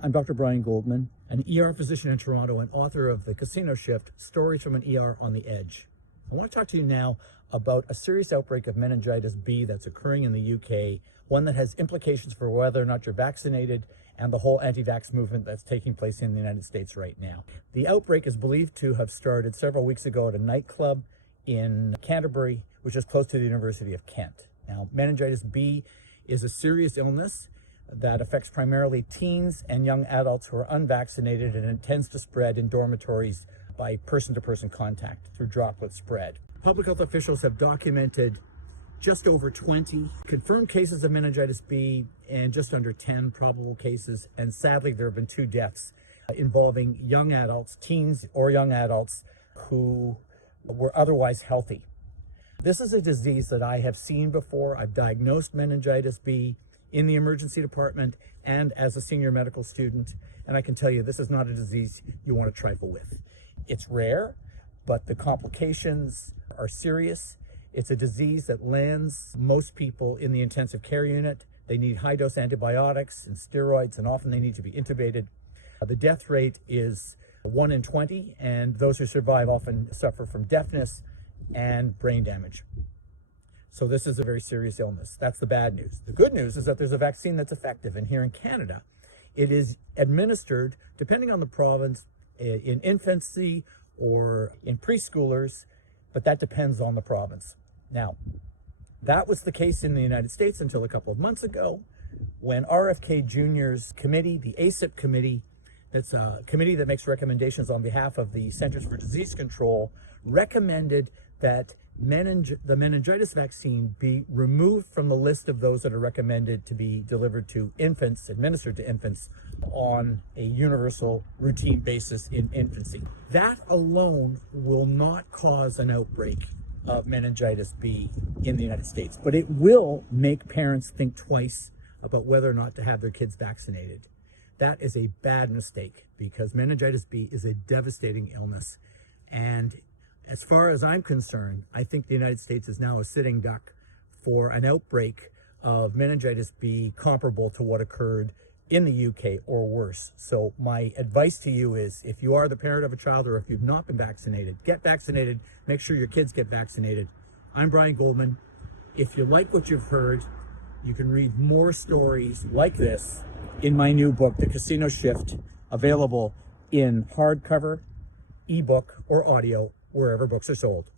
I'm Dr. Brian Goldman, an ER physician in Toronto and author of The Casino Shift, Stories from an ER on the Edge. I want to talk to you now about a serious outbreak of meningitis B that's occurring in the UK, one that has implications for whether or not you're vaccinated and the whole anti-vax movement that's taking place in the United States right now. The outbreak is believed to have started several weeks ago at a nightclub in Canterbury, which is close to the University of Kent. Now, meningitis B is a serious illness that affects primarily teens and young adults who are unvaccinated, and it tends to spread in dormitories by person-to-person contact through droplet spread. Public health officials have documented just over 20 confirmed cases of meningitis B and just under 10 probable cases, and sadly there have been 2 deaths involving young adults, teens or young adults who were otherwise healthy. This is a disease that I have seen before. I've diagnosed meningitis B in the emergency department and as a senior medical student, and I can tell you this is not a disease you want to trifle with. It's rare, but the complications are serious. It's a disease that lands most people in the intensive care unit. They need high-dose antibiotics and steroids, and often they need to be intubated. The death rate is 1 in 20, and those who survive often suffer from deafness and brain damage. So this is a very serious illness. That's the bad news. The good news is that there's a vaccine that's effective, and here in Canada, it is administered, depending on the province, in infancy or in preschoolers, but that depends on the province. Now, that was the case in the United States until a couple of months ago, when RFK Jr.'s committee, the ACIP committee, that's a committee that makes recommendations on behalf of the Centers for Disease Control, recommended that the meningitis vaccine be removed from the list of those that are recommended to be delivered to infants, administered to infants, on a universal routine basis in infancy. That alone will not cause an outbreak of meningitis B in the United States, but it will make parents think twice about whether or not to have their kids vaccinated. That is a bad mistake, because meningitis B is a devastating illness, and as far as I'm concerned, I think the United States is now a sitting duck for an outbreak of meningitis B comparable to what occurred in the UK or worse. So my advice to you is, if you are the parent of a child or if you've not been vaccinated, get vaccinated. Make sure your kids get vaccinated. I'm Brian Goldman. If you like what you've heard, you can read more stories like this in my new book, The Casino Shift, available in hardcover, ebook, or audio, wherever books are sold.